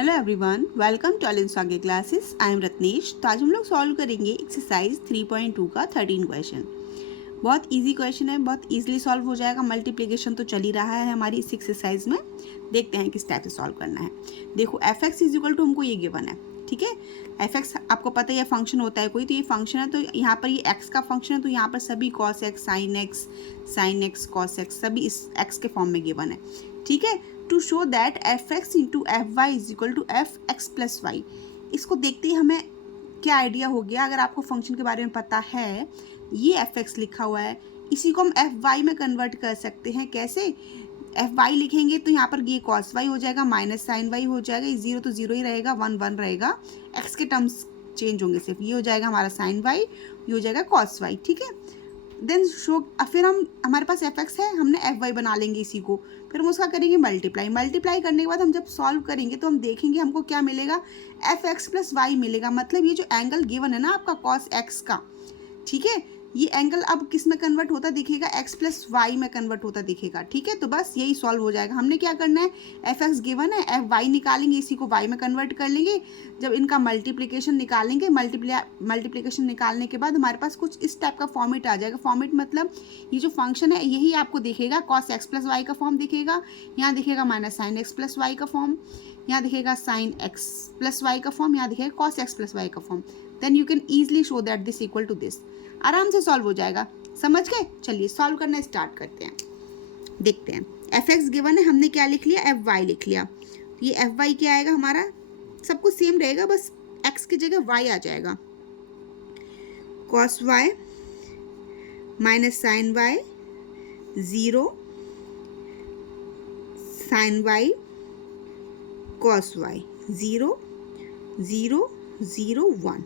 Hello everyone, welcome to all आगे classes. I am Ratnesh. तो आज हम लोग सॉल्व करेंगे एक्सरसाइज 3.2 का 13 क्वेश्चन। बहुत इजी क्वेश्चन है, बहुत इजीली सॉल्व हो जाएगा। मल्टीप्लिकेशन तो चल ही रहा है हमारी इस एक्सरसाइज में। देखते हैं किस टाइप से सॉल्व करना है। देखो f x is equal to हमको ये गिवन है, ठीक है। एफ एक्स आपको पता है ये फंक्शन होता है कोई, तो ये फंक्शन है, तो यहाँ पर ये एक्स का फंक्शन है, तो यहाँ पर सभी cos x, sign x, cos x सभी इस एक्स के फॉर्म में गिवन है, ठीक है। To show that f x into f y is equal to f x plus y. इसको देखते ही हमें क्या आइडिया हो गया, अगर आपको फंक्शन के बारे में पता है, ये एफ एक्स लिखा हुआ है, इसी को हम एफ वाई में कन्वर्ट कर सकते हैं। कैसे? एफ वाई लिखेंगे तो यहाँ पर ये कॉस वाई हो जाएगा, माइनस साइन वाई हो जाएगा, ये जीरो तो जीरो ही रहेगा, वन वन रहेगा, एक्स के टर्म्स चेंज होंगे सिर्फ। ये हो जाएगा हमारा साइन वाई, ये हो जाएगा कॉस वाई, ठीक है। देन शो, फिर हमारे पास एफ एक्स है, हमने एफ वाई बना लेंगे इसी को, फिर हम उसका करेंगे मल्टीप्लाई करने के बाद हम जब सॉल्व करेंगे तो हम देखेंगे हमको क्या मिलेगा, एफ एक्स प्लस वाई मिलेगा। मतलब ये जो एंगल गिवन है ना आपका कॉस एक्स का, ठीक है, ये एंगल अब किस में कन्वर्ट होता दिखेगा, एक्स प्लस वाई में कन्वर्ट होता दिखेगा, ठीक है। तो बस यही सॉल्व हो जाएगा। हमने क्या करना है, एफ एक्स गिवन है, एफ वाई निकालेंगे, इसी को वाई में कन्वर्ट कर लेंगे। जब इनका मल्टीप्लिकेशन निकालेंगे, मल्टीप्लिकेशन निकालने के बाद हमारे पास कुछ इस टाइप का फॉर्मेट आ जाएगा। फॉर्मेट मतलब ये जो फंक्शन है यही आपको दिखेगा, कॉस एक्स प्लस वाई का फॉर्म दिखेगा, यहाँ दिखेगा minus sine x plus y का फॉर्म, यहाँ दिखेगा साइन एक्स प्लस वाई का फॉर्म, यहाँ दिखेगा कॉस एक्स प्लस वाई का form. Then you can easily show that this equal to this. आराम से सॉल्व हो जाएगा, समझ गए। चलिए सॉल्व करना स्टार्ट करते हैं। देखते हैं, एफ एक्स गिवन है, हमने क्या लिख लिया, एफ वाई लिख लिया। ये एफ वाई क्या आएगा हमारा, सब कुछ सेम रहेगा, बस एक्स की जगह वाई आ जाएगा। Cos y minus sine y, zero sine y cos y, zero zero zero one,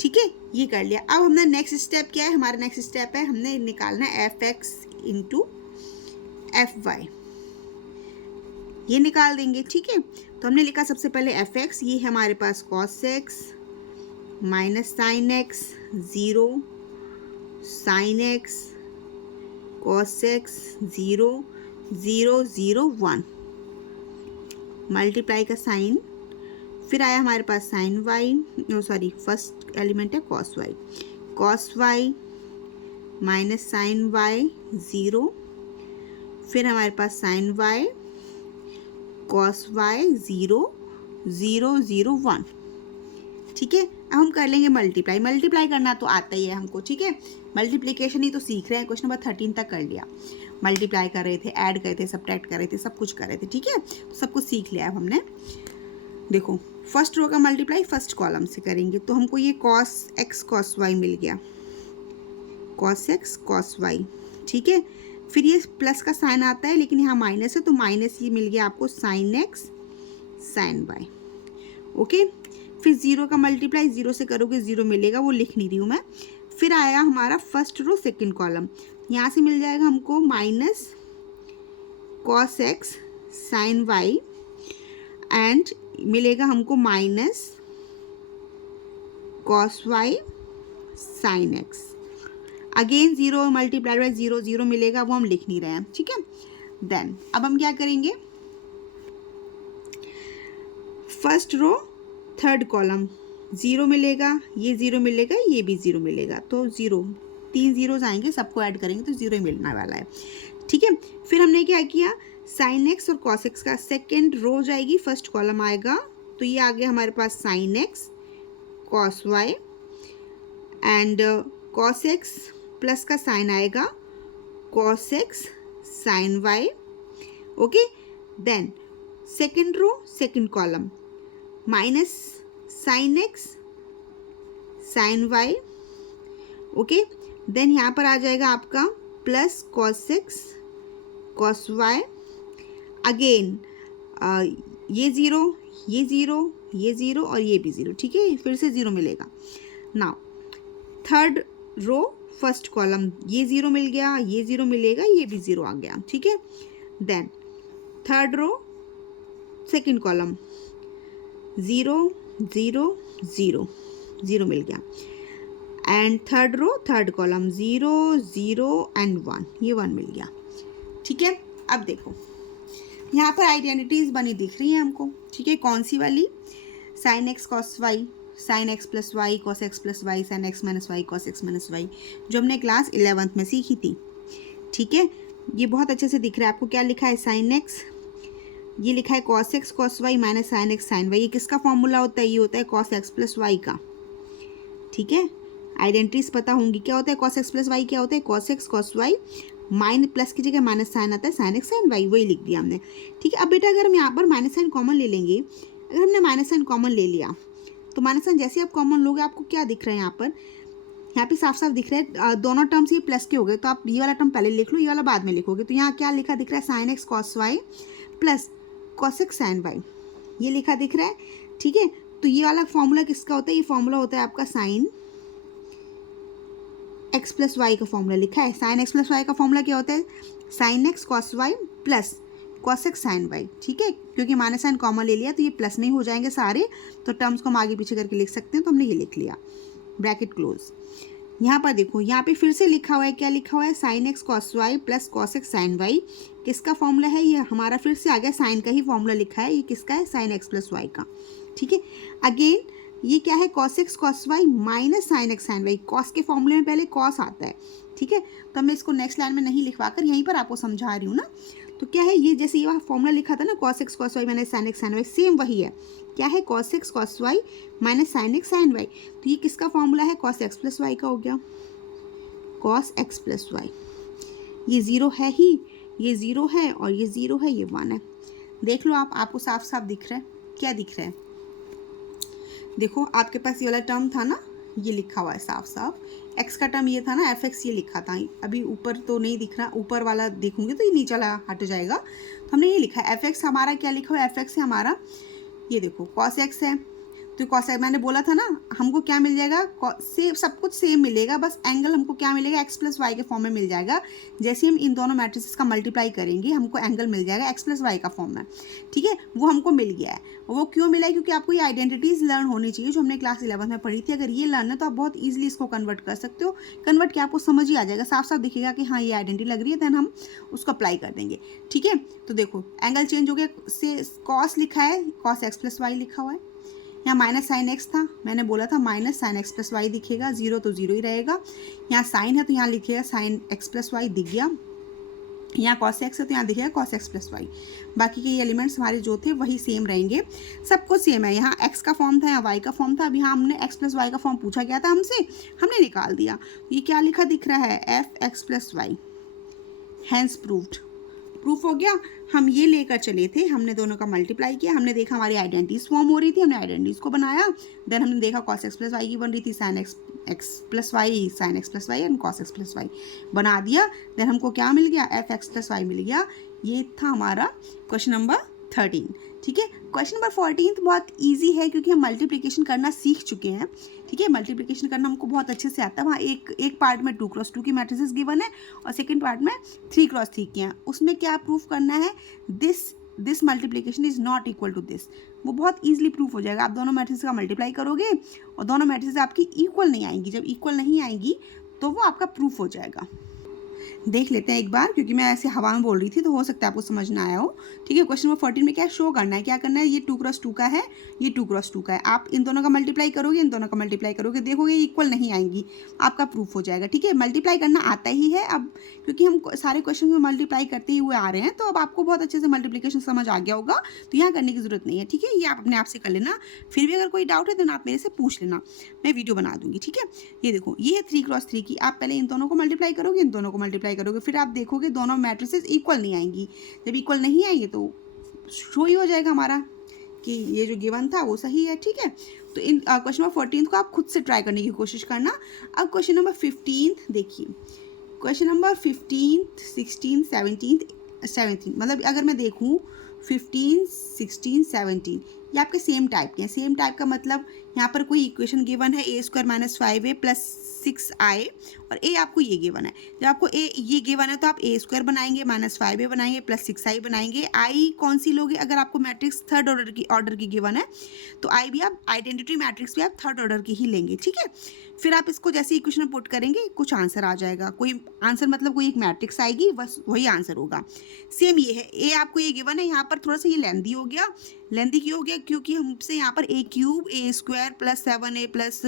ठीक है। ये कर लिया। अब हमने नेक्स्ट स्टेप क्या है, हमारा नेक्स्ट स्टेप है, हमने निकालना है f x into f y, ये निकाल देंगे, ठीक है। तो हमने लिखा सबसे पहले एफ एक्स, ये है हमारे पास cos x minus sine x, zero sine x cos x, zero zero zero one, multiply का साइन, फिर आया हमारे पास sine y, sorry first element है cos y minus sine y, zero, फिर हमारे पास sine y cos y, zero zero zero one, ठीक है। अब हम कर लेंगे मल्टीप्लाई करना तो आता ही है हमको, ठीक है। मल्टीप्लिकेशन ही तो सीख रहे हैं, क्वेश्चन नंबर 13 तक कर लिया। मल्टीप्लाई कर रहे थे, ऐड कर रहे थे, सब्ट्रैक्ट कर रहे थे, सब कुछ कर रहे थे, ठीक है। सब कुछ सीख लिया अब हमने। देखो फर्स्ट रो का मल्टीप्लाई फर्स्ट कॉलम से करेंगे, तो हमको ये कॉस एक्स कॉस वाई मिल गया, कॉस एक्स कॉस वाई, ठीक है। फिर ये प्लस का साइन आता है, लेकिन यहाँ माइनस है, तो माइनस ये मिल गया आपको sine x sine y, okay. फिर जीरो का मल्टीप्लाई, जीरो से करोगे जीरो मिलेगा, वो लिख नहीं रही हूँ मैं। फिर आया हमारा फर्स्ट रो सेकेंड कॉलम, यहाँ से मिल जाएगा हमको minus cos x sine y and मिलेगा हमको minus cos y sine x. Again zero multiply by zero, zero मिलेगा, वो हम लिख नहीं रहे हैं, ठीक है। देन अब हम क्या करेंगे, first row third column, zero मिलेगा, ये जीरो मिलेगा, ये भी जीरो मिलेगा, तो जीरो, तीन जीरोज आएंगे, सबको ऐड करेंगे तो जीरो ही मिलने वाला है, ठीक है। फिर हमने क्या किया, साइन एक्स और कॉस एक्स का सेकेंड रो जाएगी, फर्स्ट कॉलम आएगा, तो ये आ गया हमारे पास sine x cos y and cos x plus का साइन आएगा cos x sine y, okay. Then second row second column minus sine x sine y, okay. Then यहाँ पर आ जाएगा आपका plus cos x cos y, again ये zero ये zero ये ज़ीरो और ये भी ज़ीरो, ठीक है। फिर से ज़ीरो मिलेगा। Now third row first column, ये ज़ीरो मिल गया, ये ज़ीरो मिलेगा, ये भी ज़ीरो आ गया, ठीक है। Then third row second column, zero zero zero, zero मिल गया and third row third column, zero zero and one, ये वन मिल गया, ठीक है। अब देखो यहाँ पर आइडेंटिटीज़ बनी दिख रही हैं हमको, ठीक है, कौन सी वाली? Sine x cos y, sine x plus y cos x plus y, sine x minus y cos x minus y, जो हमने क्लास 11th में सीखी थी। ठीक है, ये बहुत अच्छे से दिख रहा है आपको। क्या लिखा है? साइन एक्स, ये लिखा है cos x cos y minus sine x sine y. ये किसका फॉर्मूला होता है? ये होता है कॉस एक्स प्लस वाई का। ठीक है, आइडेंटिटीज पता होंगी। क्या होता है कॉस एक्स प्लस वाई? क्या होता है? Cos x cos y, minus plus की जगह माइनस साइन आता है, साइन एक्स साइन वाई, वही लिख दिया हमने। ठीक है, अब बेटा अगर हम यहाँ पर माइनस साइन कॉमन ले लेंगे, अगर हमने माइनस साइन कॉमन ले लिया तो माइनस साइन जैसे आप कॉमन लोगे आपको क्या दिख रहा है यहाँ पर? यहाँ पे साफ साफ दिख रहा है दोनों टर्म्स ये प्लस के हो गए, तो आप ये वाला टर्म पहले लिख लो, ये वाला बाद में लिखोगे। तो यहाँ क्या लिखा दिख रहा है? Sine x cos y plus cos x sine y, ये लिखा दिख रहा है। ठीक है, तो ये वाला फॉर्मूला किसका होता है? ये फॉर्मूला होता है आपका साइन एक्स प्लस वाई का फॉर्मूला लिखा है। साइन एक्स प्लस वाई का फॉर्मूला क्या होता है? Sine x cos y plus cos x sine y. ठीक है, क्योंकि माइनस साइन कॉमन ले लिया तो ये प्लस नहीं हो जाएंगे सारे, तो टर्म्स को हम आगे पीछे करके लिख सकते हैं, तो हमने ये लिख लिया, ब्रैकेट क्लोज। यहाँ पर देखो, यहाँ पे फिर से लिखा हुआ है, क्या लिखा हुआ है? Sine x cos y plus cos x sine y. किसका फॉर्मूला है? ये हमारा फिर से आ गया, साइन का ही फॉर्मूला लिखा है। ये किसका है? साइन एक्स प्लस वाई का। ठीक है, अगेन ये क्या है? Cos x cos y minus sine x sine y. Cos के फॉर्मूले में पहले कॉस आता है। ठीक है, तो मैं इसको नेक्स्ट लाइन में नहीं लिखवा कर यहीं पर आपको समझा रही हूँ ना। तो क्या है? ये जैसे ये फॉर्मूला लिखा था ना, cos x cos y minus sine x sine y, same वही है। क्या है? Cos x cos y minus sine x sine y. तो ये किसका फॉर्मूला है? कॉस एक्स प्लस वाई का हो गया, कॉस एक्स प्लस वाई। ये ज़ीरो है ही, ये ज़ीरो है और ये ज़ीरो है, ये 1 है। देख लो आप, आपको साफ साफ दिख रहा है। क्या दिख रहा है? देखो, आपके पास ये वाला टर्म था ना, ये लिखा हुआ है साफ साफ। एक्स का टर्म ये था ना, एफ एक्स, ये लिखा था। अभी ऊपर तो नहीं दिख रहा, ऊपर वाला देखूंगे तो ये नीचे वाला हट जाएगा। तो हमने ये लिखा है एफ एक्स। हमारा क्या लिखा हुआ है? एफ एक्स है हमारा, ये देखो कॉस एक्स है, तो कॉस एक्स मैंने बोला था ना, हमको क्या मिल जाएगा? सेम, सब कुछ सेम मिलेगा, बस एंगल हमको क्या मिलेगा? एक्स प्लस वाई के फॉर्म में मिल जाएगा। जैसे हम इन दोनों मैट्रिसेस का मल्टीप्लाई करेंगे हमको एंगल मिल जाएगा एक्स प्लस वाई का फॉर्म में। ठीक है, वो हमको मिल गया है। वो क्यों मिला है? क्योंकि आपको ये आइडेंटिटीज़ लर्न होनी चाहिए जो हमने क्लास 11 में पढ़ी थी। अगर ये लर्न है तो आप बहुत ईजिली इसको कन्वर्ट कर सकते हो। कन्वर्ट किया आपको समझ ही आ जाएगा, साफ साफ दिखेगा कि हाँ ये आइडेंटिटी लग रही है, देन हम उसको अप्लाई कर देंगे। ठीक है, तो देखो एंगल चेंज हो गया, से कॉस लिखा है, कॉस एक्स प्लस वाई लिखा हुआ है। यहाँ माइनस साइन एक्स था, मैंने बोला था minus sine x plus y दिखेगा, जीरो तो जीरो ही रहेगा। यहाँ साइन है तो यहाँ लिखिएगा साइन एक्स प्लस वाई, दिख गया। यहाँ कॉस एक्स है तो यहाँ दिखेगा कॉस एक्स प्लस वाई। बाकी के ये एलिमेंट्स हमारे जो थे वही सेम रहेंगे, सब कुछ सेम है। यहाँ एक्स का फॉर्म था, यहाँ वाई का फॉर्म था। अब यहाँ हमने एक्स प्लस वाई का फॉर्म पूछा गया था हमसे, हमने निकाल दिया। ये क्या लिखा दिख रहा है? F x plus y, hence proved. Proof हो गया। हम ये लेकर चले थे, हमने दोनों का मल्टीप्लाई किया, हमने देखा हमारी आइडेंटिटीज फॉर्म हो रही थी, हमने आइडेंटिटीज को बनाया। देन हमने देखा कॉस एक्स प्लस वाई की बन रही थी, sine x plus y, sine x plus y and cos x plus y बना दिया। देन हमको क्या मिल गया? एफ एक्स प्लस वाई मिल गया। ये था हमारा क्वेश्चन नंबर 13। ठीक है, क्वेश्चन नंबर 14 बहुत ईजी है क्योंकि हम मल्टीप्लिकेशन करना सीख चुके हैं। ठीक है, मल्टीप्लिकेशन करना हमको बहुत अच्छे से आता है। वहाँ एक पार्ट में 2x2 की मैट्रिसेस गिवन है और सेकंड पार्ट में 3x3 की हैं। उसमें क्या प्रूफ करना है? This multiplication is not equal to this. वो बहुत ईजिली प्रूफ हो जाएगा। आप दोनों मैट्रिसेस का मल्टीप्लाई करोगे और दोनों मैट्रिसेस आपकी इक्वल नहीं आएंगी। जब इक्वल नहीं आएंगी तो वो आपका प्रूफ हो जाएगा। देख लेते हैं एक बार, क्योंकि मैं ऐसे हवा में बोल रही थी तो हो सकता है आपको समझ ना आया हो। ठीक है, क्वेश्चन नंबर 14 में क्या शो करना है? क्या करना है? ये 2x2 का है, ये 2x2 का है। आप इन दोनों का मल्टीप्लाई करोगे, इन दोनों का मल्टीप्लाई करोगे, देखोगे इक्वल नहीं आएंगी, आपका प्रूफ हो जाएगा। ठीक है, मल्टीप्लाई करना आता ही है अब, क्योंकि हम सारे क्वेश्चन में मल्टीप्लाई करते ही हुए आ रहे हैं, तो अब आपको बहुत अच्छे से मल्टीप्लिकेशन समझ आ गया होगा, तो यहाँ करने की जरूरत नहीं है। ठीक है, ये आप अपने आप से कर लेना। फिर भी अगर कोई डाउट है तो आप मेरे से पूछ लेना, मैं वीडियो बना दूंगी। ठीक है, ये देखो ये है 3x3 की। आप पहले इन दोनों को मल्टीप्लाई करोगे, इन दोनों को मल्टीप्लाई करोगे, फिर आप देखोगे दोनों मैट्रिसेस इक्वल नहीं आएंगी। जब इक्वल नहीं आएंगे तो शो ही हो जाएगा हमारा कि ये जो गिवन था वो सही है। ठीक है, तो इन क्वेश्चन नंबर 14 को आप खुद से ट्राई करने की कोशिश करना। अब क्वेश्चन नंबर 15 देखिए, क्वेश्चन नंबर 15, 16, 17, मतलब अगर मैं देखूँ 15, 16, 17 ये आपके सेम टाइप के हैं। सेम टाइप का मतलब यहाँ पर कोई इक्वेशन गिवन है a² - 5a + 6i और a आपको ये गिवन है। जब आपको a ये गिवन है तो आप a² बनाएंगे, -5a बनाएंगे, + 6i बनाएंगे। i कौन सी लोगे? अगर आपको मैट्रिक्स थर्ड ऑर्डर की गिवन है तो i भी आप आइडेंटिटी मैट्रिक्स भी आप थर्ड ऑर्डर की ही लेंगे। ठीक है, फिर आप इसको जैसे इक्वेशन में पुट करेंगे कुछ आंसर आ जाएगा। कोई आंसर मतलब कोई एक मैट्रिक्स आएगी, बस वही आंसर होगा। सेम ये है, a आपको ये गिवन है, यहाँ पर थोड़ा सा ये लेंथी हो गया, लेंथी क्यों हो गया? क्योंकि हमसे यहाँ पर a cube a square plus 7a plus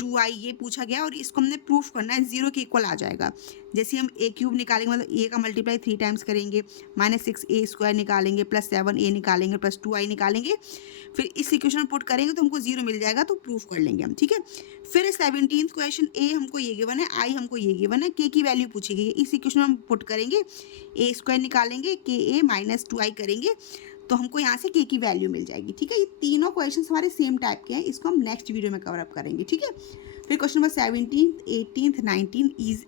2i ये पूछा गया और इसको हमने प्रूफ करना है, 0 के इक्वल आ जाएगा। जैसे हम ए क्यूब निकालेंगे मतलब ए का मल्टीप्लाई 3 टाइम्स करेंगे, -6a स्क्वायर निकालेंगे प्लस 7a निकालेंगे प्लस 2i निकालेंगे, फिर इस इक्वेशन में पुट करेंगे तो हमको 0 मिल जाएगा, तो प्रूफ कर लेंगे हम, ठीक है। फिर 17th क्वेश्चन, ए हमको ये गिवन है, आई हमको ये गिवन है, के की वैल्यू पूछी गई है, इस इक्वेशन में हम पुट करेंगे, ए स्क्वायर निकालेंगे, के ए माइनस 2i करेंगे तो हमको यहाँ से के की वैल्यू मिल जाएगी, ठीक है। ये तीनों क्वेश्चन हमारे सेम टाइप के हैं, इसको हम नेक्स्ट वीडियो में कवर अप करेंगे, ठीक है। फिर question number 17th 18th 19 is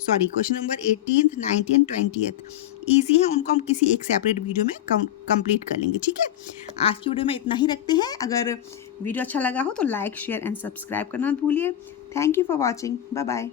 question number 18th 19 20th easy है, उनको हम किसी एक सेपरेट वीडियो में कंप्लीट कर लेंगे, ठीक है। आज की वीडियो में इतना ही रखते हैं। अगर वीडियो अच्छा लगा हो तो लाइक शेयर एंड सब्सक्राइब करना मत भूलिए। Thank you for watching, bye bye.